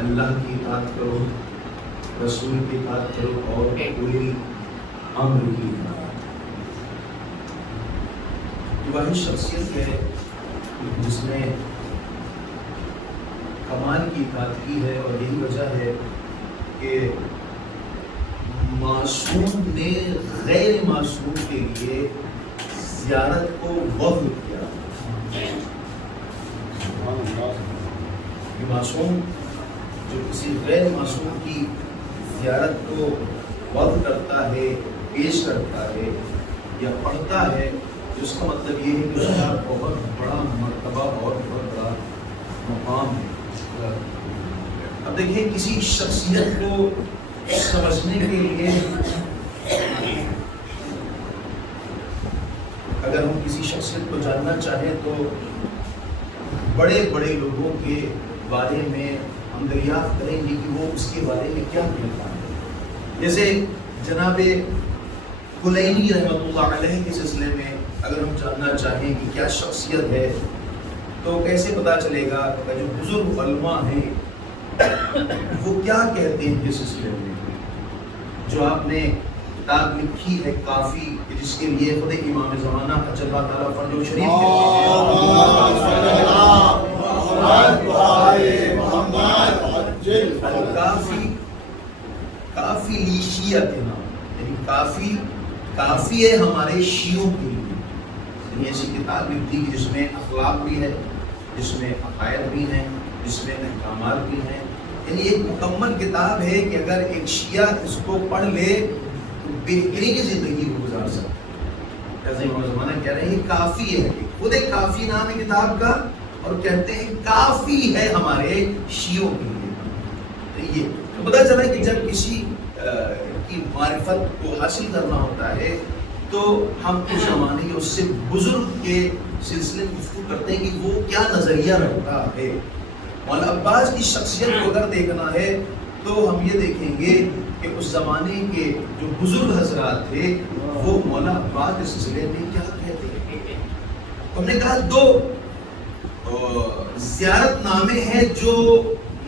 اللہ کی اطاعت کرو، رسول کی اطاعت کرو اور اولی امر کی اطاعت۔ واحد شخصیت ہے جس نے کمال کی اطاعت کی ہے، اور یہی وجہ ہے کہ معصوم نے غیر معصوم کے لیے زیارت کو وقف کیا۔ معصوم جو کسی غیر معصوم کی زیارت کو وقف کرتا ہے، پیش کرتا ہے یا پڑھتا ہے، اس کا مطلب یہ ہے کہ اس کا بہت بڑا مرتبہ اور بہت بڑا مقام ہے۔ اب دیکھیں، کسی شخصیت کو سمجھنے کے لیے اگر ہم کسی شخصیت کو جاننا چاہیں تو بڑے بڑے لوگوں کے بارے میں ہم دریافت کریں گے کہ وہ اس کے بارے میں کیا کہتا ہے۔ جیسے جناب کلینی رحمۃ اللہ علیہ کے سلسلے میں اگر ہم جاننا چاہیں کہ کیا شخصیت ہے تو کیسے پتہ چلے گا کہ جو بزرگ علماء ہیں وہ کیا کہتے ہیں اس سلسلے میں۔ جو آپ نے کتاب لکھی ہے کافی، جس کے لیے خود امام زمانہ حج اللہ تعالیٰ فرج شریف کافی لیشیہ کے نام، یعنی کافی ہے ہمارے شیعوں کے لیے۔ یعنی ایسی کتاب لکھی جس میں اخلاق بھی ہے، جس میں عقائد بھی ہیں، جس میں احکامات بھی ہیں۔ یعنی ایک مکمل کتاب ہے کہ اگر ایک شیعہ اس کو پڑھ لے تو بہترین زندگی کو گزار سکتا ہے۔ جیسے امام زمانہ کہہ رہے ہیں یہ کافی ہے، خود ایک کافی نام ہے کتاب کا، اور کہتے ہیں کافی ہے ہمارے شیعوں کے لیے۔ یہ تو پتہ چلا کہ جب کسی کی معرفت کو حاصل کرنا ہوتا ہے تو ہم اس زمانے کے اس سے بزرگ کے سلسلے میں گفتگو کرتے ہیں کہ وہ کیا نظریہ رکھتا ہے۔ مولانا عباس کی شخصیت کو اگر دیکھنا ہے تو ہم یہ دیکھیں گے کہ اس زمانے کے جو بزرگ حضرات تھے وہ مولانا عباس کے سلسلے میں کیا کہتے ہم نے کہا دو زیارت نامے ہیں جو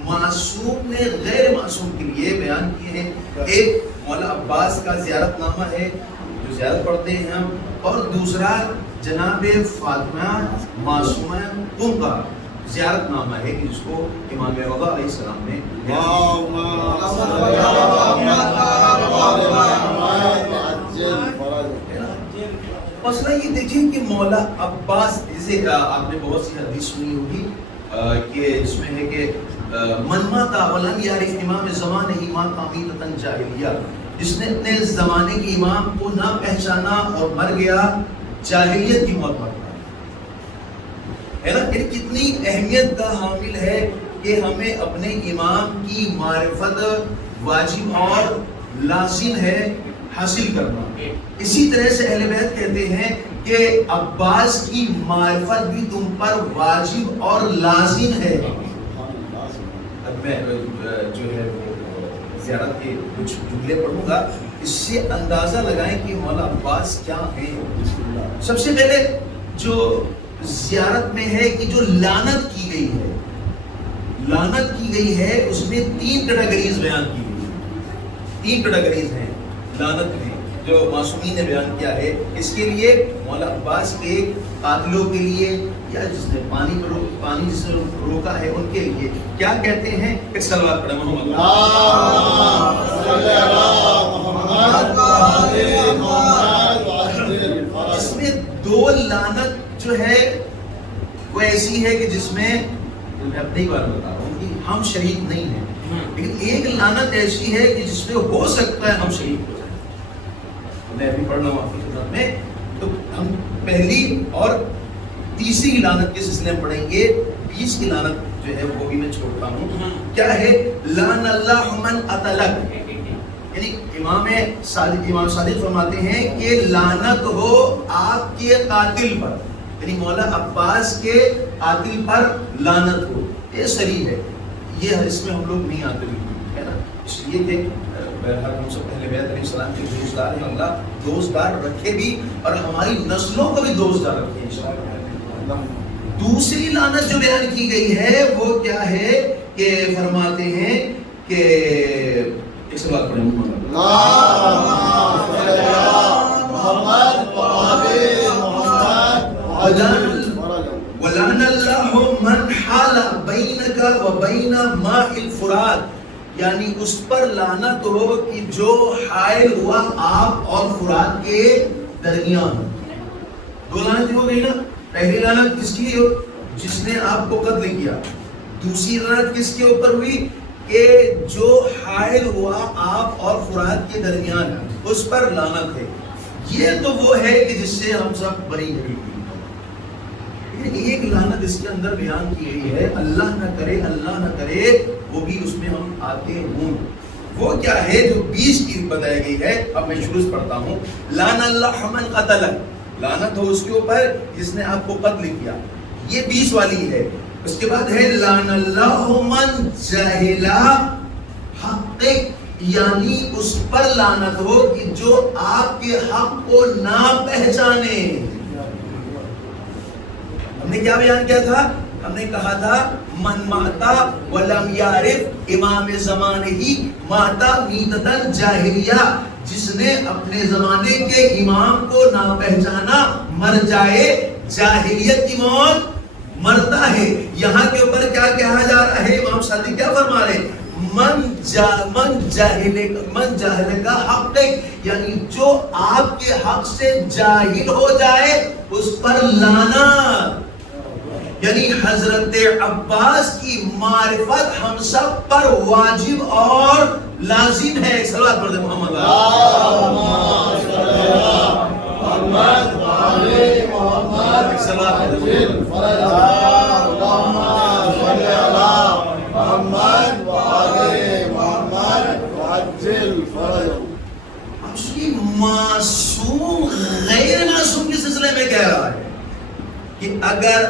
معصوم نے غیر معصوم کے لیے بیان کیے ہیں. ایک مولا عباس کا زیارت نامہ ہے جو زیارت پڑھتے ہیں ہم, اور دوسرا جناب فاطمہ معصومہ ام کا زیارت نامہ ہے جس کو امام رضا علیہ السلام نے مسئلہ یہ دیکھیں کہ مولا عباس, جسے آپ نے بہت سی حدیث سنی ہوگی کہ اس میں ہے کہ من مات ولم یعرف امام زمانہ مات میتۃ جاہلیہ, جس نے اپنے زمانے کے امام کو نہ پہچانا اور مر گیا جاہلیت کی موت مرتا ہے نا. یہ کتنی اہمیت کا حامل ہے کہ ہمیں اپنے امام کی معرفت واجب اور لازم ہے حاصل کرنا. اسی طرح سے اہل بیت کہتے ہیں کہ عباس کی معرفت بھی تم پر واجب اور لازم ہے. اب میں جو ہے زیارت کے کچھ جملے پڑھوں گا, اس سے اندازہ لگائیں کہ مولا عباس کیا ہیں. سب سے پہلے جو زیارت میں ہے کہ جو لعنت کی گئی ہے, لعنت کی گئی ہے, اس میں 3 کیٹیگریز بیان کی گئی ہیں. 3 کیٹیگریز ہیں لعنت میں جو معصومین نے بیان کیا ہے. اس کے لیے مولا عباس کے قاتلوں کے لیے یا جس نے پانی سے روکا ہے ان کے لیے کیا کہتے ہیں. ایک صلوات پڑھیں محمد. اس میں 2 لعنت جو ہے وہ ایسی ہے کہ جس میں میں اپنی بات بتا رہا ہوں کہ ہم شریک نہیں ہیں, لیکن ایک لعنت ایسی ہے کہ جس میں ہو سکتا ہے ہم شریک ہو جائیں. میں ابھی پڑھ رہا ہوں آپ کی خدمت میں, تو ہم پہلی اور تیسری لعنت کے سلسلے میں پڑھیں گے. 20 کی لعنت جو ہے وہ بھی میں چھوڑتا ہوں. کیا ہے؟ لعن اللہ من قتلک, یعنی امام صادق فرماتے ہیں کہ لعنت ہو آپ کے قاتل پر, یعنی مولا عباس کے قاتل پر لعنت ہو. یہ صحیح ہے, یہ حدیث میں ہم لوگ نہیں آتے ہے نا, اس لیے کہ بہرحال ہم سب اہل بیت علیہ السلام کے دوستدار ہیں. اللہ دوستدار رکھے بھی اور ہماری نسلوں کو بھی دوستدار رکھے انشاءاللہ. دوسری لعنت جو بیان کی گئی ہے وہ کیا ہے کہ فرماتے ہیں کہ ایک سوال پڑھیں محمد وَلَعْنَ اللَّهُ مَنْ حَالَ بَيْنَكَ وَبَيْنَ مَاءِ الْفُرَاتِ, یعنی اس پر لعنت ہو کہ جو حائل ہوا آپ اور فرات کے درمیان. 2 لعنت ہو گئی نا. پہلی لعنت کس کی ہو؟ جس نے آپ کو قتل کیا. دوسری لعنت کس کے اوپر ہوئی کہ جو حائل ہوا آپ اور فرات کے درمیان, اس پر لعنت ہے. یہ تو وہ ہے کہ جس سے ہم سب بری ہیں. ایک لعنت اس کے اندر بیان کی گئی ہے, اللہ نہ کرے وہ بھی اس میں ہم آتے ہوں. وہ کیا ہے جو 20 کی بتائی گئی ہے. اب میں شروع سے پڑھتا ہوں. لعن اللہ من قتلک, لعنت ہو اس کے اوپر جس نے آپ کو قتل کیا. یہ 20 والی ہے. اس کے بعد ہے لعن اللہ من جہل حقک, یعنی اس پر لعنت ہو کہ جو آپ کے حق کو نہ پہچانے. ہم نے کیا بیان کیا تھا؟ ہم نے کہا تھا من ماتا ولم یعرف امام زمانہ ماتا میتۃ جاہلیہ, جس نے اپنے زمانے کے امام کو نہ پہچانا مر جائے جاہلیت کی موت مرتا ہے. یہاں کے اوپر کیا کہا جا رہا ہے؟ امام صادق کیا فرما رہے ہیں؟ من جاہل کا حق, یعنی جو آپ کے حق سے جاہل ہو جائے اس پر لعنت. یعنی حضرت عباس کی معرفت ہم سب پر واجب اور لازم ہے. صلوات پڑھ دیں محمد. معصوم غیر معصوم کے سلسلے میں کہہ رہا ہے کہ اگر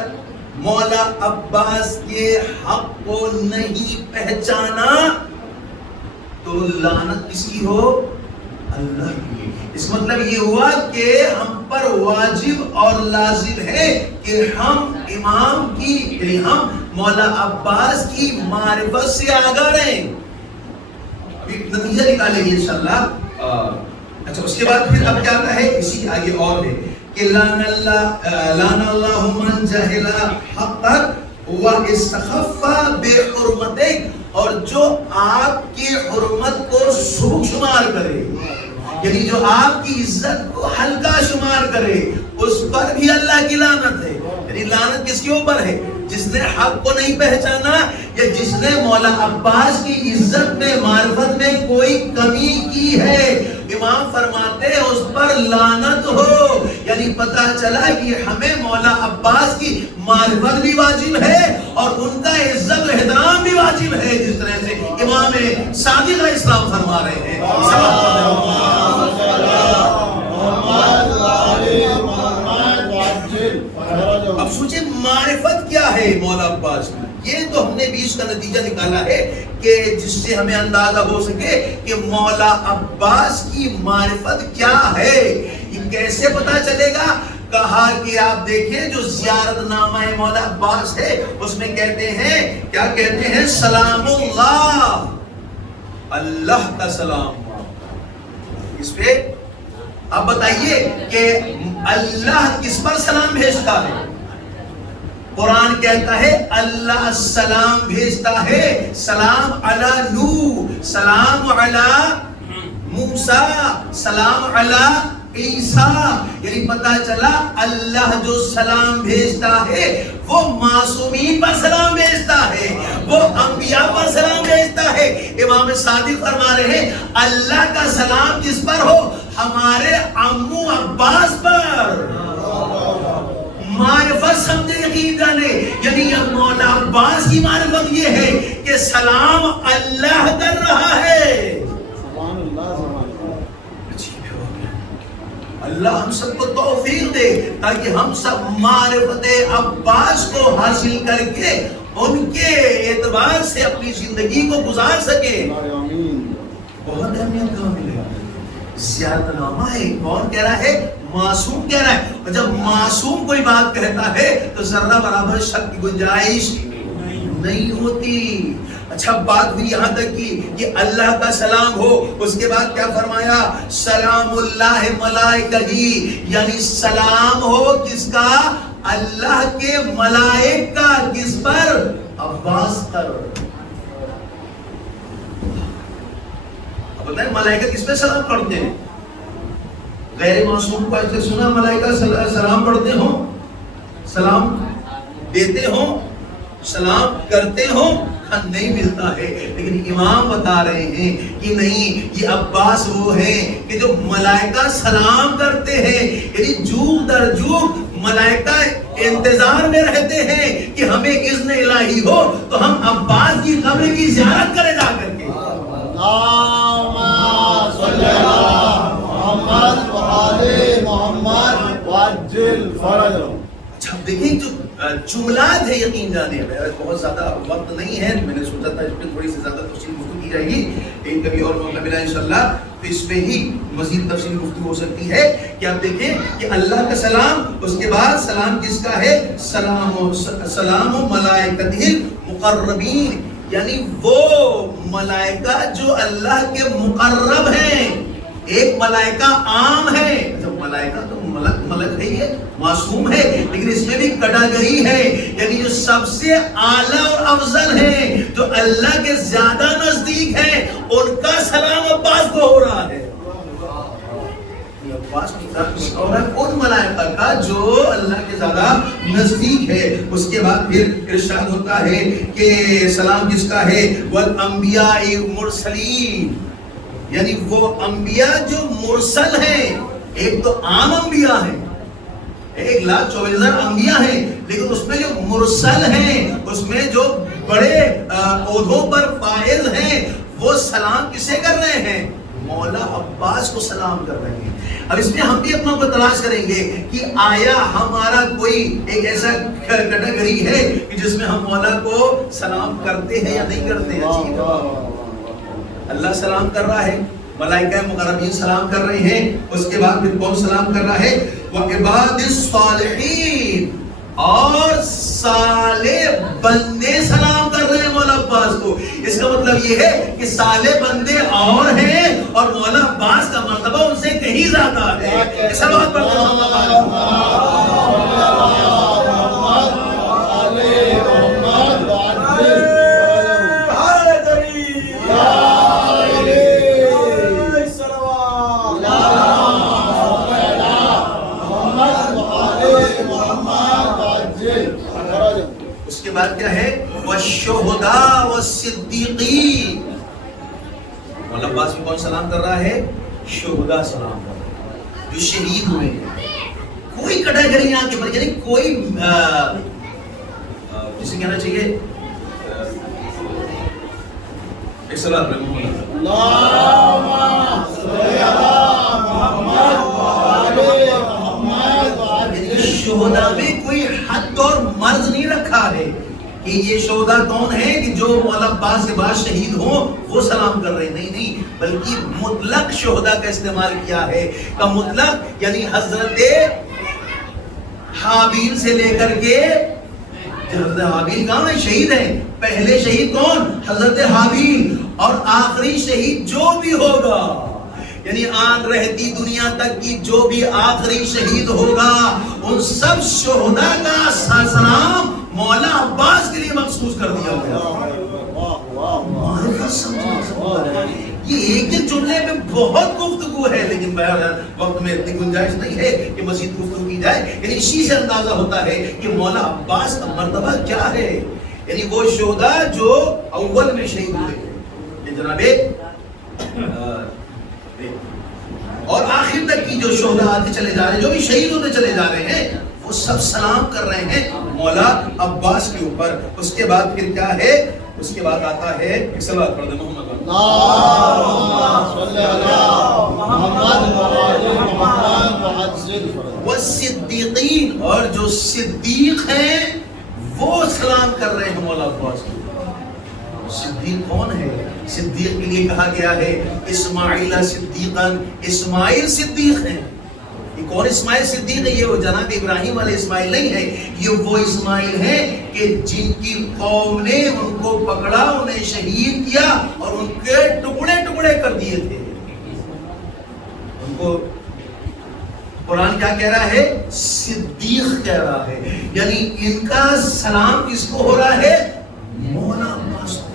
مولا عباس کے حق کو نہیں پہچانا تو لعنت کس کی ہو؟ اللہ کی. اس مطلب یہ ہوا کہ ہم پر واجب اور لازم ہے کہ ہم امام کی یعنی ہم مولا عباس کی معرفت سے آگاہ رہیں. نتیجہ نکالیں گے انشاءاللہ. اچھا اس کے بعد پھر اب کیا آتا ہے اسی آگے اور ہے کہ لعن اللہ من جہل حقک واستخف بحرمتک, اور جو آپ کی حرمت کو سبک شمار کرے یعنی جو آپ کی عزت کو ہلکا شمار کرے اس پر بھی اللہ کی لعنت ہے. یعنی لعنت کس کے اوپر ہے؟ جس نے حق کو نہیں پہچانا یا جس نے مولا عباس کی عزت میں معرفت میں کوئی کمی کی ہے. امام فرماتے ہیں اس پر لعنت ہو. یعنی پتہ چلا کہ ہمیں مولا عباس کی معرفت بھی واجب ہے اور ان کا عزت و احترام بھی واجب ہے, جس طرح سے امام صادق علیہ السلام فرما رہے ہیں. اب سوچیں معرفت کیا ہے مولا عباس کی. یہ تو ہم نے بھی اس کا نتیجہ نکالا ہے کہ جس سے ہمیں اندازہ ہو سکے کہ مولا عباس کی معرفت کیا ہے. یہ کیسے پتا چلے گا؟ کہا کہ آپ دیکھیں جو زیارت نامہ مولا عباس ہے اس میں کہتے ہیں, کیا کہتے ہیں؟ سلام اللہ, اللہ کا سلام. اس پہ اب بتائیے کہ اللہ کس پر سلام بھیجتا ہے؟ قرآن کہتا ہے اللہ سلام بھیجتا ہے. سلام علی نوح, سلام علی موسیٰ, سلام علی عیسیٰ. یعنی پتہ چلا اللہ جو سلام بھیجتا ہے وہ معصومین پر سلام بھیجتا ہے, وہ انبیاء پر سلام بھیجتا ہے. امام صادق فرما رہے ہیں اللہ کا سلام جس پر ہو, ہمارے عمو عباس پر. معرفت سمجھے, یقین جانے, یعنی مولا عباس کی معرفت یہ ہے کہ سلام اللہ کر رہا ہے. اللہ ہم سب کو توفیق دے تاکہ ہم سب معرفت عباس کو حاصل کر کے ان کے اعتبار سے اپنی زندگی کو گزار سکے. بہت اہمیت کا ملے گا. زیارت نامہ ہے, کون کہہ رہا ہے؟ معصوم کہہ رہا ہے. اور جب معصوم کوئی بات کہتا ہے تو ذرہ برابر شک کی گنجائش نہیں ہوتی. اچھا بات ہوئی یہاں تک کہ اللہ کا سلام ہو, اس کے بعد کیا فرمایا؟ سلام اللہ ملائکہی, یعنی سلام ہو کس کا؟ اللہ کے ملائک کا. کس پر؟ عباس پر. اب بتائیں ملائکہ کس پہ سلام پڑھتے ہیں؟ غیر معصوم کو ایسے سنا ملائکہ سلام پڑھتے ہوں, سلام دیتے ہوں, سلام کرتے ہوں؟ نہیں ملتا ہے. لیکن امام بتا رہے ہیں کہ نہیں, یہ عباس وہ ہیں کہ جو ملائکہ سلام کرتے ہیں. یعنی جوگ در جوگ ملائکہ انتظار میں رہتے ہیں کہ ہمیں اذن الہی ہو تو ہم عباس کی قبر کی زیارت کریں جا کر کے. اچھا دیکھیں جو جملات ہے, یقین جانے بہت زیادہ وقت نہیں ہے, میں نے سوچا تھا اس پہ تھوڑی سی زیادہ تفصیل گفتگو کی جائے گی, لیکن کبھی اور موقع ملا انشاءاللہ تو اس پہ ہی مزید تفصیل گفتگو ہو سکتی ہے. کہ آپ دیکھیں کہ اللہ کا سلام, اس کے بعد سلام کس کا ہے؟ سلام ملائکتہ المقربین, یعنی وہ ملائکہ جو اللہ کے مقرب ہیں. ایک ملائکہ عام ہے, جب ملائکہ تو ملک ہے, یہ معصوم ہے, لیکن اس میں بھی کیٹیگری ہے, یعنی جو سب سے اعلیٰ اور افضل ہیں, جو اللہ کے زیادہ نزدیک ہیں, ان کا سلام عباس کو ہو رہا ہے. اور ان ملائکہ کا جو اللہ کے زیادہ نزدیک ہے. اس کے بعد پھر ارشاد ہوتا ہے کہ سلام کس کا ہے؟ والانبیاء مرسلین, یعنی وہ انبیاء جو مرسل ہیں. ایک تو عام انبیاء ہیں, 1,24,000 انبیاء ہیں, لیکن اس میں جو مرسل ہیں, اس میں جو بڑے عہدوں پر فائز ہیں, وہ سلام کسے کر رہے ہیں؟ مولا عباس کو سلام کر رہے ہیں. اب اس میں ہم بھی اپنا کو تلاش کریں گے کہ آیا ہمارا کوئی ایک ایسا کیٹیگری ہے کہ جس میں ہم مولا کو سلام کرتے ہیں یا نہیں کرتے ہیں. اللہ سلام کر رہا ہے, ملائکہ مقربین سلام کر رہے ہیں. اس کے بعد پھر کون سلام کر رہا ہے؟ وعباد الصالحین، اور صالح بندے سلام کر رہے ہیں مولا عباس کو. اس کا مطلب یہ ہے کہ صالح بندے اور ہیں اور مولا عباس کا مرتبہ ان سے کہیں زیادہ ہے. صلوات پڑھتے ہیں بعد کیا ہے؟ والشہداء والصدیقین. مولا عباس میں کون سلام کر رہا ہے؟ شہداء سلام کر رہا ہے جو شہید ہوئے ہیں. کوئی کٹاگری یہاں کے پر، یعنی کوئی جسے کہنا چاہیے ایک صلاۃ پڑھیں اللہم صلی علی محمد وعلی محمد. شہداء میں کوئی حد اور مرض نہیں رکھا ہے کہ یہ شہداء کون ہیں کہ جو مولا عباس کے بعد شہید ہوں وہ سلام کر رہے ہیں. نہیں، بلکہ مطلق شہداء کا استعمال کیا ہے. کا مطلق یعنی حضرت حابیل سے لے کر کے، حضرت حابیل کون ہے؟ شہید ہیں. پہلے شہید کون؟ حضرت حابیل. اور آخری شہید جو بھی ہوگا، یعنی آن رہتی دنیا تک کی جو بھی آخری شہید ہوگا، ان سب شہداء کا سلام مولا عباس کے لیے مخصوص کر دیا گیا. یہ ایک ایک جملے میں بہت گفتگو ہے، لیکن وقت میں اتنی گنجائش نہیں ہے کہ مزید گفتگو کی جائے. یعنی اسی سے اندازہ ہوتا ہے کہ مولا عباس کا مرتبہ کیا ہے. یعنی وہ شہداء جو اول میں شہید ہوئے ہیں جناب، اور آخر تک کی جو شہداء آتے چلے جا رہے ہیں، جو بھی شہید ہوتے چلے جا رہے ہیں، وہ سب سلام کر رہے ہیں مولا عباس کے اوپر. اس کے بعد پھر کیا ہے؟ اس کے بعد آتا ہے ایک صلوات پڑھ دیں محمد والصدیقین، اور جو صدیق ہیں وہ سلام کر رہے ہیں مولا عباس کے اوپر. صدیق کون ہے؟ صدیق کے لیے کہا گیا ہے اسماعیل صدیقاً، اسماعیل صدیق ہیں. یہ کون اسماعیل صدیق ہے؟ یہ وہ جناب ابراہیم والے اسماعیل نہیں ہے. یہ وہ اسماعیل ہے کہ جن کی قوم نے ان کو پکڑا، انہیں شہید کیا اور ان کے ٹکڑے ٹکڑے کر دیے تھے. ان کو قرآن کیا کہہ رہا ہے؟ صدیق کہہ رہا ہے. یعنی ان کا سلام کس کو ہو رہا ہے؟ مولا عباس کو.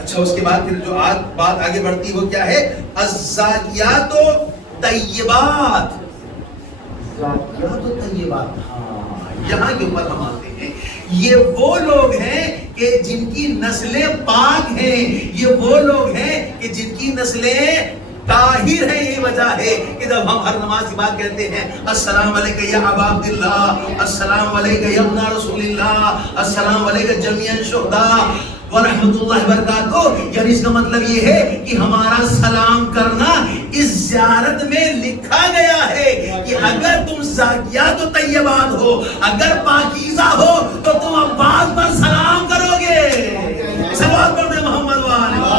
اچھا، اس کے بعد پھر جو بات آگے بڑھتی وہ کیا ہے؟ الزاکیات و طیبات. زاکیات و طیبات، یہاں کے اوپر ہم آتے ہیں. یہ وہ لوگ ہیں کہ جن کی نسلیں پاک ہیں. یہ وہ لوگ ہیں کہ جن کی نسلیں طاہر ہے. یہ وجہ ہے کہ جب ہم ہر نماز کے بعد کہتے ہیں السلام علیکم یا ابا عبداللہ، السلام علیکم یا ابن رسول اللہ، السلام علیکم جمیع الشہداء ورحمۃ اللہ وبرکاتہ، یعنی اس کا مطلب یہ ہے کہ ہمارا سلام کرنا اس زیارت میں لکھا گیا ہے کہ اگر تم زاکیات و طیبات ہو، اگر پاکیزہ ہو، تو تم عباس پر سلام کرو گے. صلوات پڑھ دیں محمد وآلہ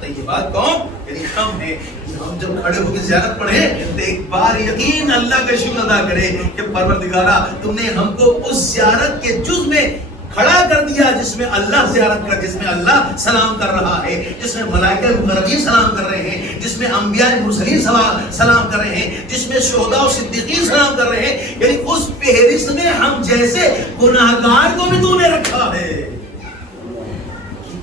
طیبات کون؟ یعنی ہم ہیں. ہم جب کھڑے ہو کے زیارت پڑھیں تو ایک بار یقین اللہ کا شکر ادا کریں کہ پروردگارہ تم نے ہم کو اس زیارت کے جز میں کھڑا کر دیا جس میں اللہ زیارت کر، جس میں اللہ سلام کر رہا ہے، جس میں ملائکہ مقربین سلام کر رہے ہیں، جس میں انبیاء مرسلین سلام کر رہے ہیں، جس میں شہداء و صدیقین سلام کر رہے ہیں. یعنی اس فہرست میں ہم جیسے گناہگار کو بھی تو نے رکھا ہے.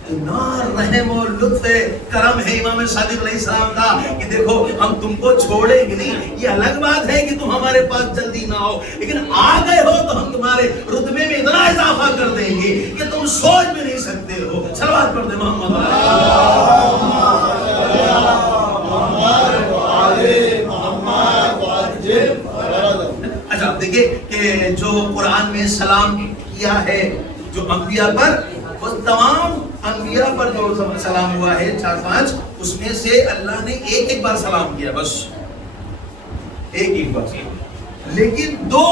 کتنا رحم و لطف کرم ہے امام صادق علیہ السلام کا کہ دیکھو ہم تم کو چھوڑیں گے نہیں. یہ الگ بات ہے کہ تم ہمارے پاس جلدی نہ ہو، لیکن آ گئے ہو تو ہم تمہارے رتبے میں اتنا اضافہ کر دیں گے کہ تم سوچ بھی نہیں سکتے ہو. صلوات پڑھ دیں محمد. اچھا، آپ دیکھیں کہ جو قرآن میں سلام کیا ہے جو انبیاء پر، وہ تمام انبیاء پر جو سلام ہوا ہے 4-5، اس میں سے اللہ نے ایک ایک بار سلام کیا، بس ایک ایک بار. لیکن 2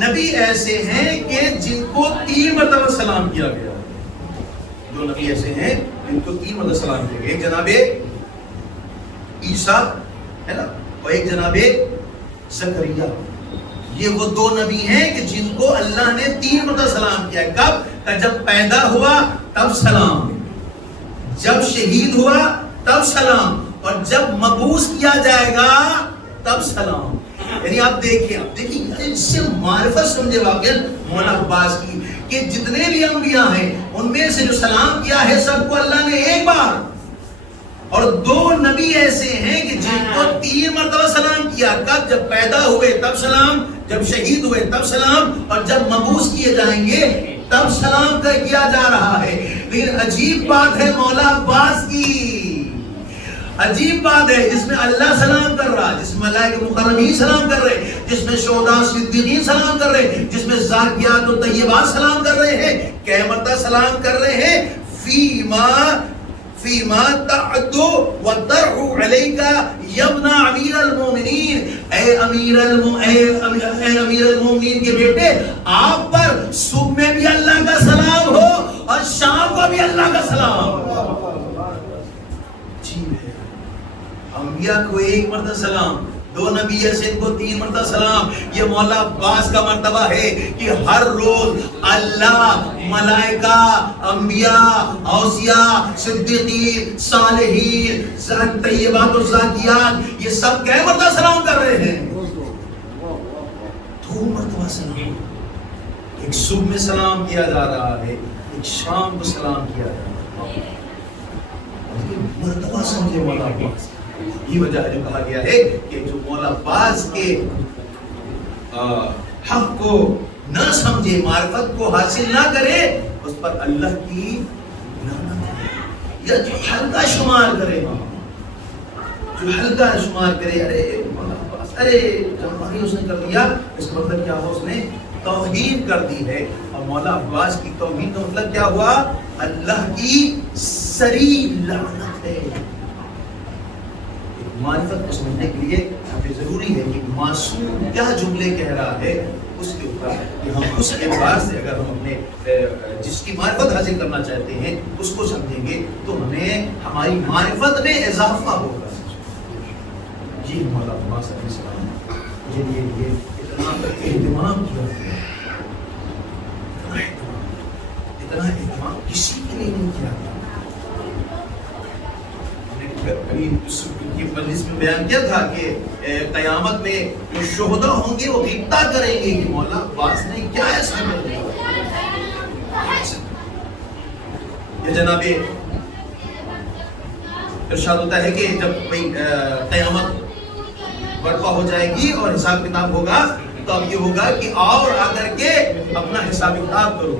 نبی ایسے ہیں کہ جن کو 3 مرتبہ سلام کیا گیا. 2 نبی ایسے ہیں جن کو 3 مرتبہ سلام کیا گیا. ایک جناب عیسیٰ ہے نا, اور ایک جناب زکریا. یہ وہ 2 نبی ہیں کہ جن کو اللہ نے 3 مرتبہ سلام کیا. کب؟ کہ جب پیدا ہوا تب سلام, جب شہید ہوا تب سلام, اور جب مبعوث کیا جائے گا تب سلام. یعنی آپ دیکھیں اس سے معرفت سمجھے واقعا مولانا عباس کی کہ جتنے بھی انبیاء ہیں ان میں سے جو سلام کیا ہے سب کو اللہ نے ایک بار, اور 2 نبی ایسے ہیں کہ جن کو 3 مرتبہ سلام کیا. کب؟ جب پیدا ہوئے تب سلام, جب شہید ہوئے تب سلام, اور جب مبعوث کیے جائیں گے تب سلام کیا جا رہا ہے. لیکن عجیب بات ہے مولا عباس کی, عجیب بات ہے, جس میں اللہ سلام کر رہا, جس میں ملائکہ مقربین سلام کر رہے, جس میں شہداء صدیقین سلام کر رہے, جس میں زاکیات و طیبات سلام کر رہے ہیں, کئی مرتبہ سلام کر رہے ہیں. فیما تعدو وترعو علیکا یبنا امیر المومنین, اے امیر المومنین کے بیٹے, آپ پر صبح میں بھی اللہ کا سلام ہو اور شام کو بھی اللہ کا سلام. انبیاء کو 1 مرتبہ سلام, 2 نبی ایسے ان کو 3 مرتبہ سلام. یہ مولا عباس کا مرتبہ ہے کہ ہر روز اللہ, ملائکہ, انبیاء, اوصیاء, صدیقین, صالحین, طیبات و زاکیات, یہ سب کئی مرتبہ سلام کر رہے ہیں. 2 مرتبہ سلام. ایک صبح میں سلام کیا جا رہا ہے, ایک شام کو سلام کیا جا رہا ہے. مرتبہ سمجھے مولا عباس. یہ وجہ ہے جو کہا گیا ہے کہ جو مولا عباس کے حق کو نہ سمجھے, معرفت کو حاصل نہ کرے, اس پر اللہ کی لعنت ہے. یا جو ہلکا شمار کرے, ارے مولا عباس, ارے جمہوری اس نے کر دیا, اس کا مطلب کیا ہوا, اس نے توہین کر دی ہے. اور مولا عباس کی توہین کا مطلب کیا ہوا, اللہ کی سری لعنت ہے. معرفت کو سمجھنے کے لیے ضروری ہے کہ معصوم کیا جملے کہہ رہا ہے, اس کے اوپر کہ ہم اس اعتبار سے اگر ہم اپنے جس کی معرفت حاصل کرنا چاہتے ہیں اس کو سمجھیں گے تو ہمیں ہماری معرفت میں اضافہ ہوگا. جی مولا عباس علیہ السلام یہ اتنا اہتمام کیا, اتنا اہتمام کسی کے لیے نہیں کیا گیا. کی مجلس میں بیان کیا تھا کہ قیامت میں جو شہداء ہوں گے وہ غبطہ کریں گے کہ مولا عباس نے کیا ایسا کر دیا. یہ جناب ارشاد ہوتا ہے کہ جب قیامت برپا ہو جائے گی اور حساب کتاب ہوگا تو اب یہ ہوگا کہ آؤ آ کر کے اپنا حساب کتاب کرو.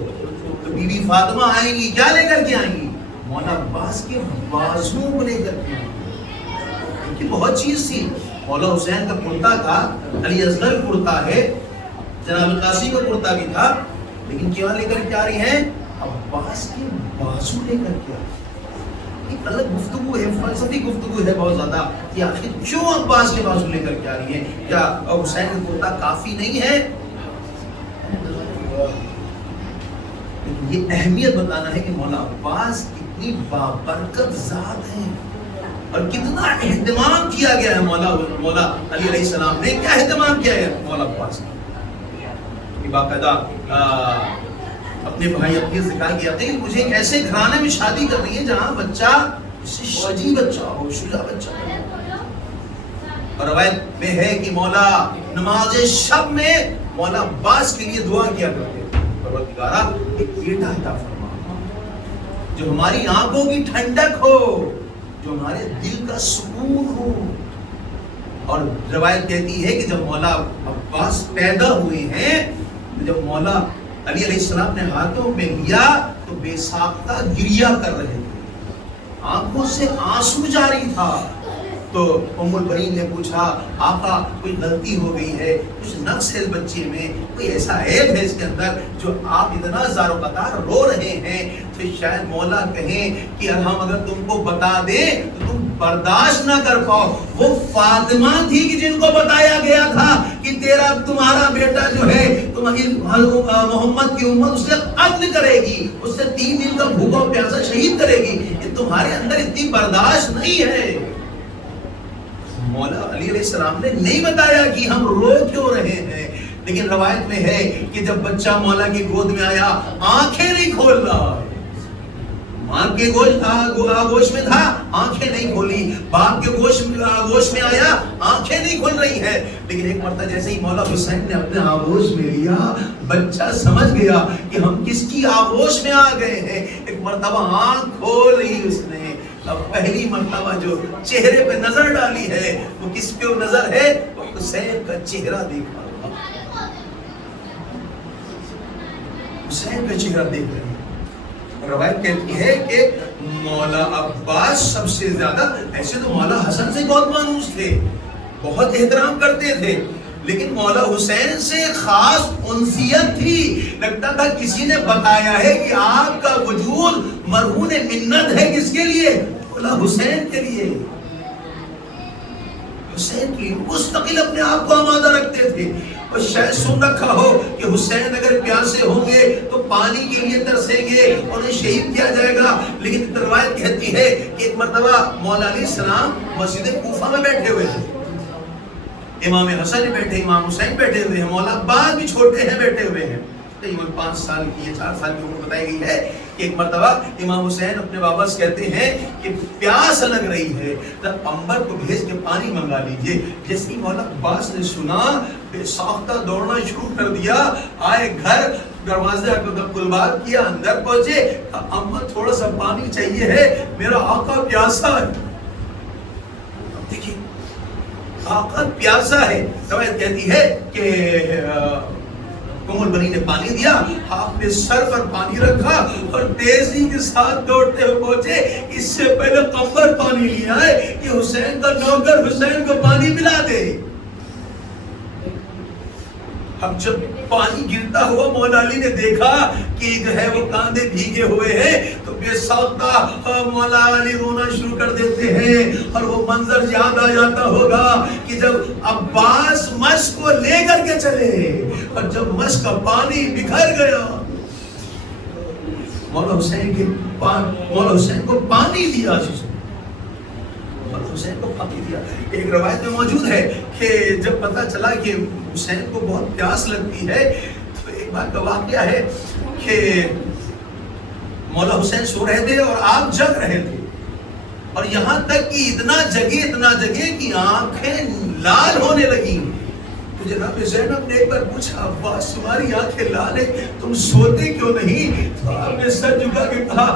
تو بی بی فاطمہ آئیں گی, کیا لے کر کے آئیں گی, مولا عباس کے بازوؤں کو لے کر کے. کیونکہ بہت چیز تھی, مولا حسین کا کرتا تھا, علی اصغر کرتا ہے, جناب القاسم کا کرتا بھی تھا, لیکن کیا لے کر کے آ رہی ہیں, عباس کے بازو لے کر کے. ایک الگ گفتگو ہے, فلسفی گفتگو ہے بہت زیادہ کہ آخر کیوں عباس کے بازو لے کر کے آ رہی ہیں, کیا حسین کا کرتا کافی نہیں ہے. یہ اہمیت بتانا ہے کہ مولا عباس کتنی بابرکت ذات ہیں اور کتنا اہتمام کیا گیا ہے. مولا علی علیہ السلام نے کیا اہتمام کیا ہے مولا عباس نے. باقاعدہ اپنے بھائی اپنی ذکر کیا کہ مجھے ایک ایسے گھرانے میں شادی کرنی ہے جہاں بچہ شجی بچہ ہو, شجاع بچہ ہو. اور روایت میں ہے کہ مولا نماز شب میں مولا عباس کے لیے دعا کیا کرتے تھے, پروردگارا ایک بیٹا عطا فرما جو ہماری آنکھوں کی ٹھنڈک ہو, جو ہمارے دل کا سکون ہو. اور روایت کہتی ہے کہ جب مولا عباس پیدا ہوئے ہیں, جب مولا علی علیہ السلام نے ہاتھوں میں لیا تو بے ساختہ گریہ کر رہے تھے, آنکھوں سے آنسو جاری تھا. تو ام البنین نے پوچھا آقا کوئی غلطی ہو گئی ہے, کچھ نقص ہے اس بچے میں, کوئی ایسا عیب ہے اس کے اندر جو آپ اتنا زار و قطار رو رہے ہیں؟ تو شاید مولا کہیں کہ ہم اگر تم کو بتا دیں تو تم برداشت نہ کر پاؤ. وہ فاطمہ تھی کہ جن کو بتایا گیا تھا کہ تمہارا بیٹا جو ہے محمد کی امت اس سے قتل کرے گی, اس سے 3 دن کا بھوکا پیاسا شہید کرے گی. یہ تمہارے اندر اتنی برداشت نہیں ہے. مولا علی علیہ السلام نے نہیں بتایا کہ ہم رو کیوں رہے ہیں, لیکن روایت میں ہے کہ جب بچہ مولا کی گود میں آیا آنکھیں نہیں کھول رہا, ماں کے گوشت میں تھا آنکھیں نہیں کھولی, باپ کے گوشت میں آیا آنکھیں نہیں کھول رہی ہے. لیکن ایک مرتبہ جیسے ہی مولا حسین نے اپنے آغوش میں لیا, بچہ سمجھ گیا کہ ہم کس کی آغوش میں آ گئے ہیں. ایک مرتبہ آنکھ کھول لی اس نے. اب پہلی مرتبہ جو چہرے پہ نظر ڈالی ہے وہ کس پہ نظر ہے؟ وہ حسین کا چہرہ دیکھا, حسین کا چہرہ دیکھ رہے ہیں. روایت کہتی ہے کہ مولا عباس سب سے زیادہ, ایسے تو مولا حسن سے بہت مانوس تھے, بہت احترام کرتے تھے, لیکن مولا حسین سے خاص انسیت تھی. لگتا تھا کسی نے بتایا ہے کہ آپ کا وجود مرہون منت ہے کس کے لیے؟ مولا حسین کے لیے. حسین کی مستقل اپنے آپ کو آمادہ رکھتے تھے. اور شاید سن رکھا ہو کہ حسین اگر پیاسے ہوں گے تو پانی کے لیے ترسیں گے, انہیں شہید کیا جائے گا. لیکن روایت کہتی ہے کہ ایک مرتبہ مولا علیہ السلام مسجد کوفہ میں بیٹھے ہوئے تھے, امام حسن بیٹھے, امام حسین بیٹھے ہوئے ہیں, مولا عباس بھی چھوٹے ہیں بیٹھے ہوئے ہیں, تقریباً 5 سال کی یا 4 سال کی عمر بتائی گئی ہے. کہ ایک مرتبہ امام حسین اپنے بابا سے کہتے ہیں کہ پیاس لگ رہی ہے, تب انبر کو بھیج کے پانی منگا لیجئے. جیسے ہی مولا عباس نے سنا بے ساختہ دوڑنا شروع کر دیا, آئے گھر, دروازے کو کلبات کیا, اندر پہنچے, اماں تھوڑا سا پانی چاہیے ہے, میرا آقا پیاسا ہے. دیکھیے آقا پیاسا ہے. روایت کہتی ہے کہ ام البنین نے پانی دیا, آپ نے سر پر پانی رکھا اور تیزی کے ساتھ دوڑتے ہوئے پہنچے. اس سے پہلے قبر پانی لیا ہے کہ حسین کا نوکر حسین کو پانی پلا دے. اب جب پانی گرتا ہوا مولا علی نے دیکھا کہ جو ہے وہ کاندھے بھیگے ہوئے ہیں تو بے ساختہ مولا علی رونا شروع کر دیتے ہیں. اور وہ منظر یاد آ جاتا ہوگا کہ جب عباس مشک کو لے کر کے چلے اور جب مشک کا پانی بکھر گیا, مولا حسین کو پانی دیا, حسین کو پانی دیا. ایک روایت میں موجود ہے کہ جب پتا چلا کہ حسین کو بہت پیاس لگتی ہے تو ایک بار کا واقعہ ہے کہ مولا حسین سو رہے تھے اور آپ جگ رہے تھے, اور یہاں تک کہ اتنا جگے کہ آنکھیں لال ہونے لگی. تو جناب زینب نے ایک بار پوچھا, عباس تمہاری آنکھیں لال ہیں, تم سوتے کیوں نہیں؟ تو آپ نے سر جھکا کے کہا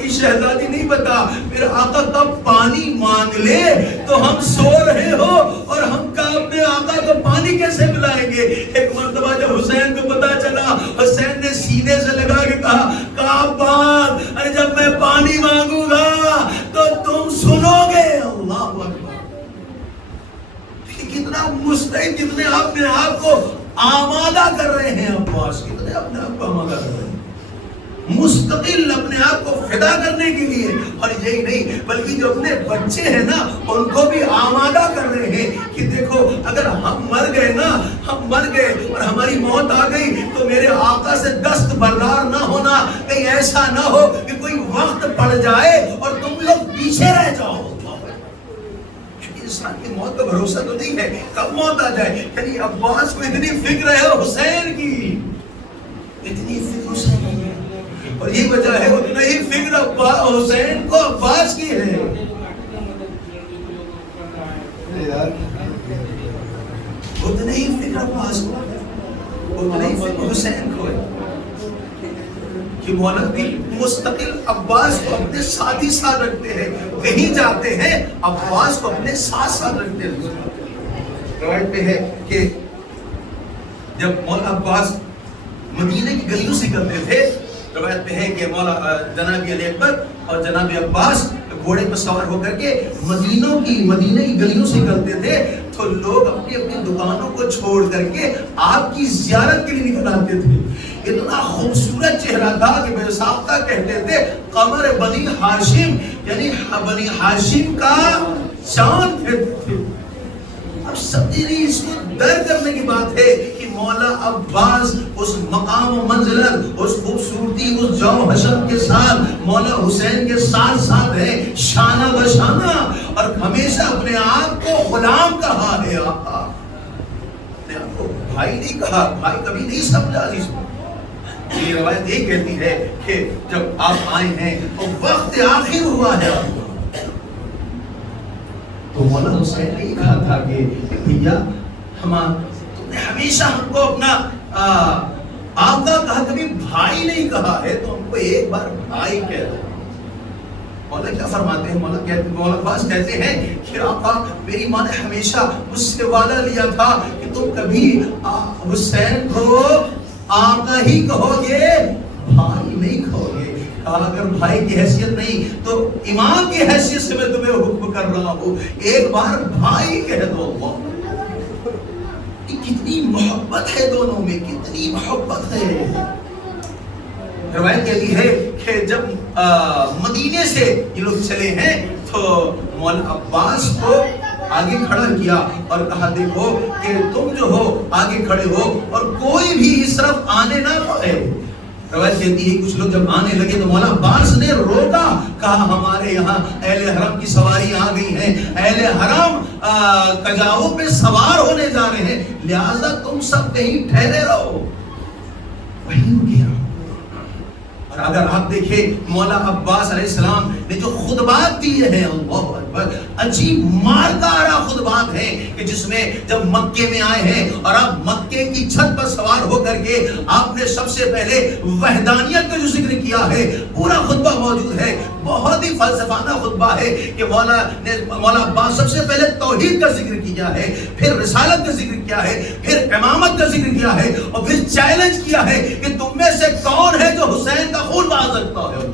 کہ شہزادی نہیں پتا, میرا آقا کب پانی مانگ لے تو ہم سو رہے ہو اور ہم اپنے آقا کو پانی کیسے پلائیں گے. ایک مرتبہ جب حسین کو پتا چلا, حسین نے سینے سے لگا کے کہا عباس, ارے جب میں پانی مانگوں گا تو تم سنو گے. اللہ اکبر. کتنا مستعد, کتنے اپنے آپ کو آمادہ کر رہے ہیں عباس, کتنے اپنے آپ کو آمادہ کر رہے ہیں مستقل اپنے آپ کو فدا کرنے کے لیے. اور یہی نہیں بلکہ جو اپنے بچے ہیں نا ان کو بھی آمادہ کر رہے ہیں کہ دیکھو اگر ہم مر گئے اور ہماری موت آ گئی تو میرے آقا سے دست بردار نہ ہونا, کہیں ایسا نہ ہو کہ کوئی وقت پڑ جائے اور تم لوگ پیچھے رہ جاؤ. انسان کی موت کا بھروسہ تو نہیں ہے, کب موت آ جائے. یعنی عباس کو اتنی فکر ہے حسین کی, اتنی فکر حسین کی, اور یہ وجہ ہے اتنا ہی فکر حسین کو عباس کی ہے. اتنا ہی فکر عباس کو, اتنا ہی فکر حسین کو ہے کہ مولا بھی مستقل عباس کو اپنے ساتھ ہی ساتھ رکھتے ہیں, کہیں جاتے ہیں عباس کو اپنے ساتھ رکھتے ہیں. روایت میں ہے کہ جب مولا عباس مدینے کی گلیوں سے کرتے تھے, روایت میں ہے کہ مولا جناب علی اکبر اور جناب عباس گھوڑے پر سوار ہو کر کے مدینے کی گلیوں سے نکلتے تھے تو لوگ اپنی اپنی دکانوں کو چھوڑ کر کے آپ کی زیارت کے لیے نکل آتے تھے. اتنا خوبصورت چہرہ تھا کہ بے ساختہ کہتے تھے قمر بنی ہاشم، یعنی بنی ہاشم کا چاند کہتے تھے. اب سمجھے نہیں، اس کو در کرنے کی بات ہے کہ مولا عباس اس مقام و منزلت، اس خوبصورتی، اس جو حشر کے ساتھ مولا حسین کے ساتھ ساتھ ہے، شانہ بشانہ، اور ہمیشہ اپنے آپ کو غلام کہا ہے. آقا نے آپ کو بھائی نہیں کہا، بھائی کبھی نہیں سمجھا. یہ روایت یہ کہتی ہے کہ جب آپ آئے ہیں تو وقت آخر ہوا ہے آپ کو، تو مولا حسین نے کہا تھا کہ بھیا تم نے ہمیشہ ہم کو اپنا آقا کہا، کبھی بھائی نہیں کہا ہے، تو ہم کو ایک بار بھائی کہہ دو. مولا کیا فرماتے ہیں؟ مولا عباس کہتے ہیں کہ آقا میری ماں نے ہمیشہ مجھ سے وعدہ لیا تھا کہ تم کبھی حسین کو آقا ہی کہو گے، بھائی نہیں کہو گے. اگر بھائی کی حیثیت نہیں تو امام کی حیثیت سے میں تمہیں حکم کر رہا ہوں، ایک بار بھائی کہہ دو. کتنی محبت ہے دونوں میں، کتنی محبت ہے. روایت کہتی ہے کہ جب مدینے سے یہ لوگ چلے ہیں تو مولا عباس کو آگے کھڑا کیا اور کہا دیکھو کہ تم جو ہو آگے کھڑے ہو اور کوئی بھی اس طرف آنے نہ پائے. روایت کہتی ہے کچھ لوگ جب آنے لگے تو مولا عباس نے روکا، کہا ہمارے یہاں اہل حرم کی سواری آ گئی ہے، اہل حرم کجاؤں پہ سوار ہونے جا رہے ہیں، لہذا تم سب کہیں ٹھہرے رہو. وہیں کیا. اور اگر آپ دیکھیں مولا عباس علیہ السلام نے جو خطبات دیے ہیں، اللہ اکبر، عجیب مارکارہ خطبات ہیں کہ جس میں جب مکے میں آئے ہیں اور آپ مکے کی چھت پر سوار ہو کر کے آپ نے سب سے پہلے وحدانیت کا جو ذکر کیا ہے، پورا خطبہ موجود ہے. بہت ہی فلسفانہ خطبہ ہے کہ مولا عباس سب سے پہلے توحید کا ذکر کیا ہے، پھر رسالت کا ذکر کیا ہے، پھر امامت کا ذکر کیا ہے، اور پھر چیلنج کیا ہے کہ تم میں سے کون ہے جو حسین کا خون بہا سکتا ہے.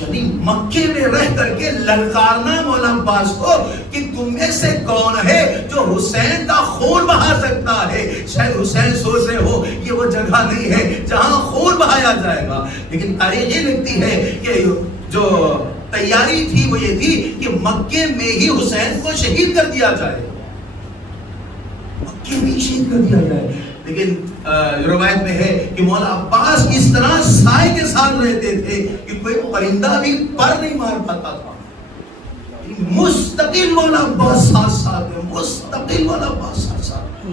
یعنی مکے میں رہ کر کے للکارنا مولا عباس کو کہ تم میں سے کون ہے جو حسین کا خون بہا سکتا ہے. شاید حسین سوچ رہے ہو یہ وہ جگہ نہیں ہے جہاں خون بہایا جائے گا، لیکن تاریخ یہ لکھتی ہے کہ جو تیاری تھی وہ یہ تھی کہ مکے میں ہی حسین کو شہید کر دیا جائے، مکے میں ہی شہید کر دیا جائے. لیکن روایت میں ہے کہ مولا عباس اس طرح سائے کے ساتھ رہتے تھے کہ کوئی پرندہ بھی پر نہیں مار پاتا تھا. مستقل مولا عباس ساتھ ساتھ ہے، مستقل مولا عباس ساتھ ساتھ.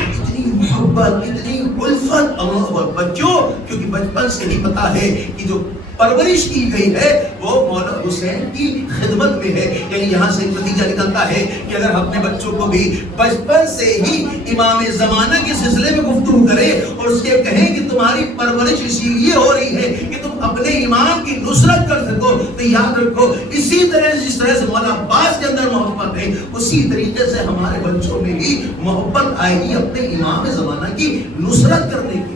اتنی محبت، اتنی الفت، اللہ اکبر. کیونکہ بچپن سے ہی پتا ہے کہ جو پرورش کی گئی ہے وہ مولا حسین کی خدمت میں ہے. یعنی یہاں سے ایک نتیجہ نکلتا ہے کہ اگر ہم اپنے بچوں کو بھی بچپن سے ہی امام زمانہ کے سلسلے میں گفتگو کریں اور اس کے کہیں کہ تمہاری پرورش اسی لیے ہو رہی ہے کہ تم اپنے امام کی نصرت کر سکو، تو یاد رکھو اسی طرح جس طرح سے مولا عباس کے اندر محبت ہے اسی طریقے سے ہمارے بچوں میں بھی محبت آئے گی اپنے امام زمانہ کی نصرت کرنے کی.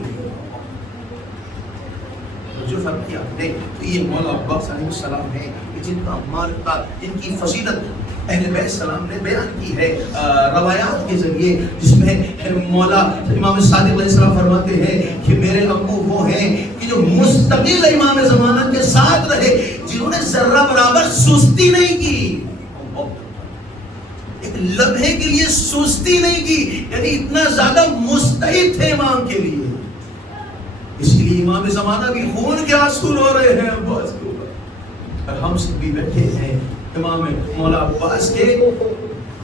جو فرق کیا ہے تو یہ مولا عباس علیہ السلام ہے جن کا مارکہ، جن کی فضیلت اہل بیت السلام نے بیان کی ہے روایات کے ذریعے، جس میں مولا امام صادق علیہ السلام فرماتے ہیں کہ میرے ابو وہ ہیں کہ جو مستقل امام زمانہ کے ساتھ رہے، جنہوں نے ذرہ برابر سستی نہیں کی، ایک لمحے کے لیے سستی نہیں کی، یعنی اتنا زیادہ مستعد تھے امام کے لیے. اس لیے امام زمانہ بھی خون کے آنسو رو رہے ہیں عباس کے اوپر، اور ہم سب بھی بیٹھے ہیں امام مولا عباس کے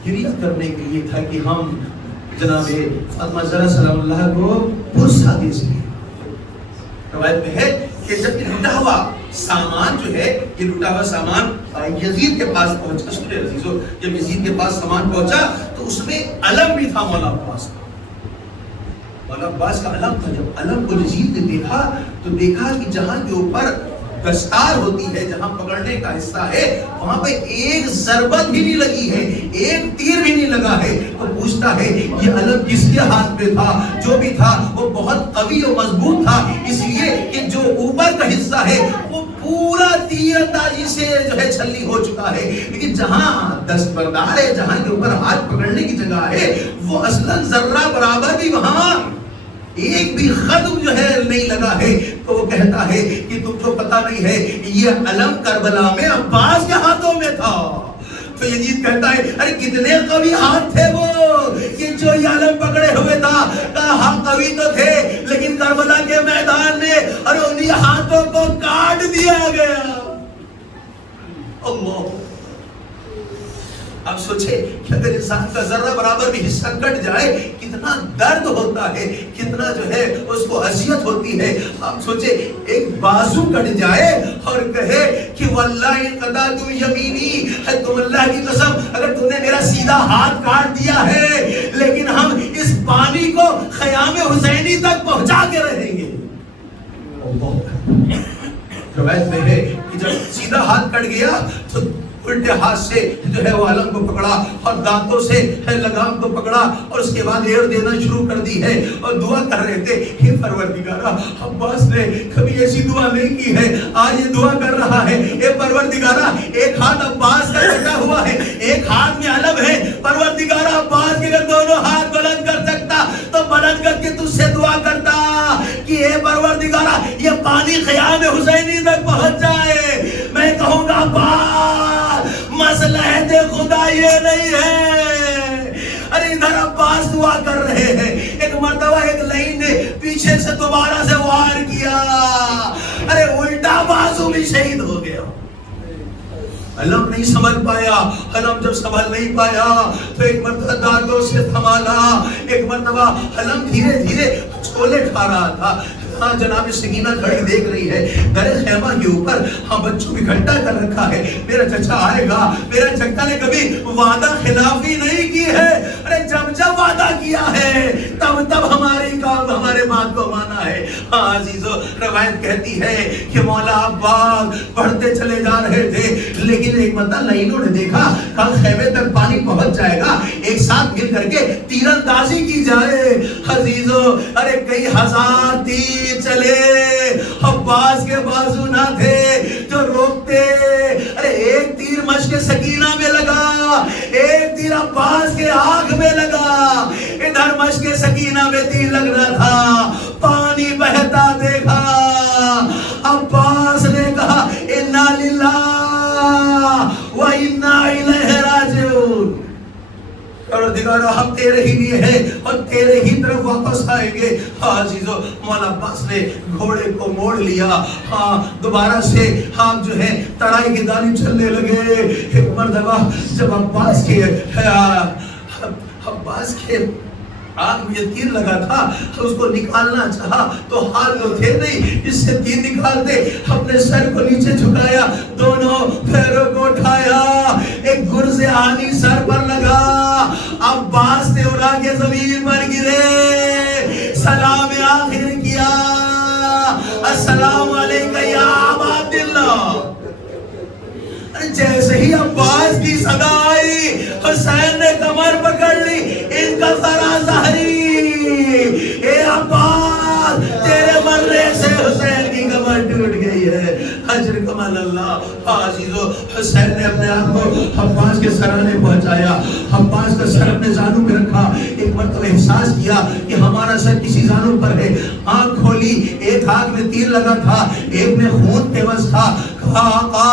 گریہ کرنے کے لیے تھا کہ ہم جناب فاطمہ زہرا سلام اللہ کو پرسا دے سکیں. روایت میں ہے کہ جب لٹا ہوا سامان جو ہے، یہ لٹا ہوا سامان یزید کے پاس پہنچا، سنیں عزیزو، جب یزید کے پاس سامان پہنچا تو اس میں علم بھی تھا مولا عباس کا. مولا عباس کا علم تھا. جب علم کو یزید نے دیکھا تو دیکھا کہ جہاں کے اوپر دستار ہوتی ہے، جہاں پکڑنے کا حصہ ہے، وہاں پہ ایک ضربت بھی نہیں لگی ہے، ایک تیر بھی نہیں لگا ہے. تو پوچھتا ہے یہ علم کس کے ہاتھ میں تھا؟ جو بھی تھا وہ بہت قوی اور مضبوط تھا، اس لیے کہ جو اوپر کا حصہ ہے وہ پورا تیر تیر اندازی سے جو ہے چھلنی ہو چکا ہے، لیکن جہاں دستبردار ہے، جہاں کے اوپر ہاتھ پکڑنے کی جگہ ہے، وہ اصلاً ذرہ برابر بھی وہاں ایک بھی خدم جو ہے نہیں لگا ہے. تو وہ کہتا ہے کہ تم کو پتا نہیں ہے یہ علم کربلا میں عباس کے ہاتھوں میں تھا. تو یزید کہتا ہے ارے کتنے قوی ہاتھ تھے وہ کہ جو یہ علم پکڑے ہوئے تھا. کہا ہاں قوی تو تھے، لیکن کربلا کے میدان میں اور انہی ہاتھوں کو کاٹ دیا گیا. اللہ، اب سوچے کہ اگر انسان کا ذرہ برابر بھی حصہ کٹ جائے کتنا درد ہوتا ہے، کتنا جو ہے اس کو اذیت ہوتی ہے. اب سوچے ایک بازو کٹ جائے اور کہے کہ واللہ ان قطعت یمینی، تم اللہ کی قسم اگر تم نے میرا سیدھا ہاتھ کاٹ دیا ہے لیکن ہم اس پانی کو خیام حسینی تک پہنچا کے رہیں گے. روایت میں ہے کہ جب سیدھا ہاتھ کٹ گیا تو الٹے ہاتھ سے جو ہے وہ علم کو پکڑا اور دانتوں سے لگام کو پکڑا اور اس کے بعد ایڑ دینا شروع کر دی ہے اور دعا کر رہے تھے کہ پروردگارا عباس نے کبھی ایسی دعا نہیں کی ہے، آج یہ دعا کر رہا ہے اے پروردگارا ایک ہاتھ عباس کا کٹا ہوا ہے، ایک ہاتھ میں علم ہے، پروردگارا عباس کے اگر دونوں ہاتھ بلند کر سکتا تو بلند کر کے تجھ سے دعا کرتا کہ اے پروردگارا یہ پانی خیام حسینی تک پہنچ جائے. میں کہوں گا عباس مصلحت خدا یہ نہیں ہے. ارے ادھر عباس دعا کر رہے ہیں، ایک مرتبہ ایک لائن نے پیچھے سے دوبارہ سے وار کیا، ارے الٹا بازو بھی شہید ہو گیا. علم نہیں سنبھل پایا، علم جب سنبھل نہیں پایا تو ایک مرتبہ دانتوں سے تھمالا، ایک مرتبہ علم دھیرے دھیرے چھولے کھا رہا تھا. ہاں جناب سکینہ کھڑی دیکھ رہی ہے در خیمہ کے اوپر، ہاں بچوں کی گھنٹا کر رکھا ہے، میرا چچا آئے گا. میرا چچا نے کبھی وعدہ خلافی نہیں کی ہے، ارے جب جب وعدہ کیا ہے تب تب ہماری کام ہمارے بات کو مانا ہے. ہاں عزیزو روایت کہتی ہے کہ مولا عباس بڑھتے چلے جا رہے تھے لیکن ایک مرتبہ لائنوں نے دیکھا کل خیمے تک پانی پہنچ جائے گا، ایک ساتھ مل کر کے تیر اندازی کی جائے. عزیزو ارے کئی ہزار تیر چلے، عباس کے بازو نہ تھے جو روکتے. ارے ایک تیر مشک سکینہ میں لگا، ایک تیر عباس کے آنکھ میں لگا، ادھر مشک سکینہ میں تیر لگ رہا تھا، پانی بہتا دیکھا. عباس نے کہا انا للہ و انا الیہ راجعون. پروردگارا ہم تیرے ہی لیے ہیں اور تیرے ہی طرف واپس آئیں گے. ہاں عزیزو مولا عباس نے گھوڑے کو موڑ لیا، ہاں دوبارہ سے ہم جو ہے ترائی کی جانب چلنے لگے. ایک مرتبہ جب عباس کے آنکھ میں تیر لگا تھا اس کو نکالنا چاہا تو ہاتھ تو تھے نہیں جس سے تیر نکالتے. اپنے سر کو نیچے جھکایا، دونوں پیروں کو اٹھایا، ایک گرز آنی سر پر لگا. عباس نے اڑا کے زمین پر گرے، سلام آخر کیا، السلام علیکم یا ابا عبداللہ. جیسے ہی عباس کی صدا آئی حسین نے کمر پکڑ لی، ان کا سرا ظاہری اے عباس تیرے مرنے سے حسین کی کمر ٹوٹ گئی ہے. حجر کمال اللہ. عزیزو حسین نے اپنے آپ کو عباس کے سرانے پہنچایا، عباس کا سر اپنے زانوں پہ رکھا. ایک مرتبہ احساس کیا کہ ہمارا سر کسی زانوں پر ہے. آنکھ کھولی، ایک آنکھ میں تیر لگا تھا، ایک میں خون پیوست تھا. آقا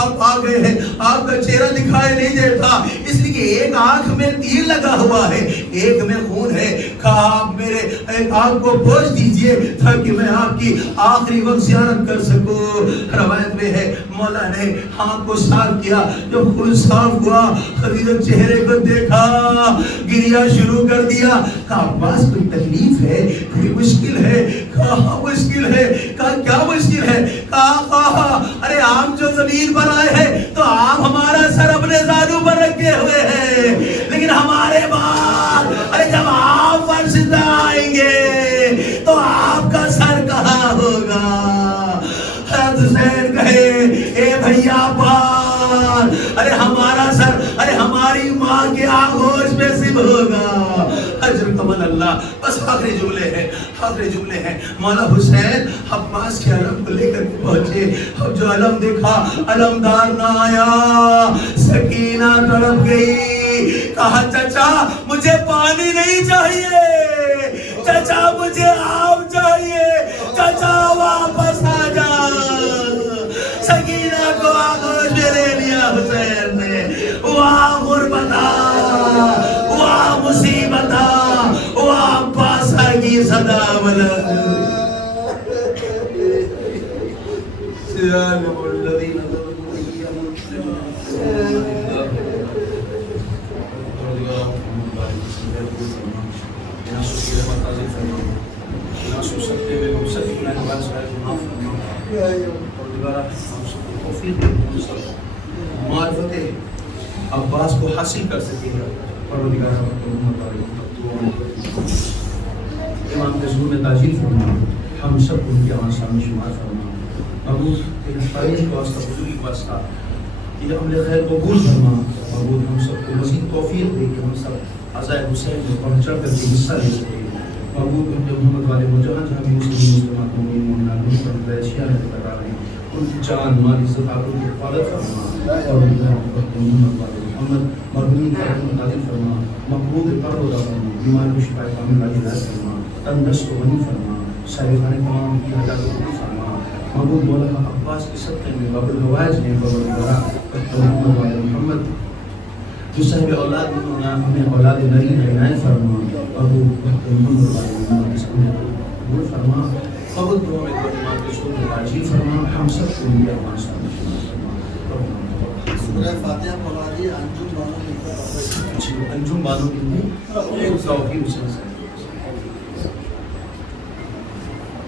آپ آ گئے ہیں، آپ کا چہرہ دکھائی نہیں دیتا اس لیے کہ ایک آنکھ میں تیر لگا ہوا ہے، ایک میں خون ہے. کہا آپ میرے ایک آنکھ کو پوچھ دیجئے تاکہ میں آپ کی آخری وقت زیارت کر سکوں. روایت میں ہے مولا نے آنکھ کو صاف کیا، جب خون صاف ہوا خدیجہ چہرے کو دیکھا، گریا شروع کر دیا. کہا عباس کوئی تکلیف ہے، کوئی مشکل ہے؟ کہا مشکل ہے. کہا کیا مشکل ہے؟ کہا ارے آپ جو زمین پر آئے ہیں تو آپ ہمارا سر اپنے زانوں پر رکھے ہوئے ہیں، لیکن ہمارے بعد ارے جب آپ فرشتہ آئیں گے تو آپ کا سر کہاں ہوگا؟ حسین کہے اے بھیا پاس ارے ہمارا سر ارے ہماری ماں کے آغوش میں سب ہوگا. اجر کمن اللہ. بس آخری جملے ہیں. مولا حسین عباس کے علم کو لے کر کے پہنچے. اب جو علم دیکھا علمدار نہ آیا. سکینہ تڑپ گئی. کہا چچا مجھے پانی نہیں چاہیے, چچا مجھے آم چاہیے, چچا واپس آ جا. سکینہ کو آغوش میں لے لیا حسین نے. واہ غربتا, واہ مصیبتا, واہ پاسا کی صدا بلند. سیالم الذین ظلموا ایہم معرفت عباس کو حاصل کر سکے گا. امام کے ظہور میں تاجیل فرما, ہم سب کو ان کے آسان میں شمار فرما. محبوب تیرے خیر کا واسطہ, بزرگی کا واسطہ, یہ عمل خیر قبول فرما. محبوب ہم سب کو مزید توفیق دے کہ ہم سب عزائے حسین میں بڑھ چڑھ کر کے حصہ لے سکیں. محبوب ان کے محمد والے جہاں جہاں بھی مسلم مسلمات مومنین مومنات ان پر ایشیا میں لگا رہے ہیں, ان کی جان مال عزت آبرو کی حفاظت فرما. اور محمد والے محمد مرحومین کا رحمت نازل فرما. مقبول قبر عطا فرما. بیمار کو شفا کامل عاجل عطا فرما. تندرست و غنی فرما. صاحبان تمام کی حاجات کو پوری فرما. محبوب مولا عباس کے صدقے میں باب الحوائج نے محمد والے محمد جو صاحب اولاد ہمیں اولاد نری عنایت فرما. ابو محمد والے محمد اس کو قبول فرما. قبول دعا میں تو ایمان کے شکر تاجیل فرما. ہم سب کو ان کے افغانستان میں شمار فرما. سورہ فاتحہ پڑھا دی. انجم بانو کی انجم بانو کی ایک توقیر سے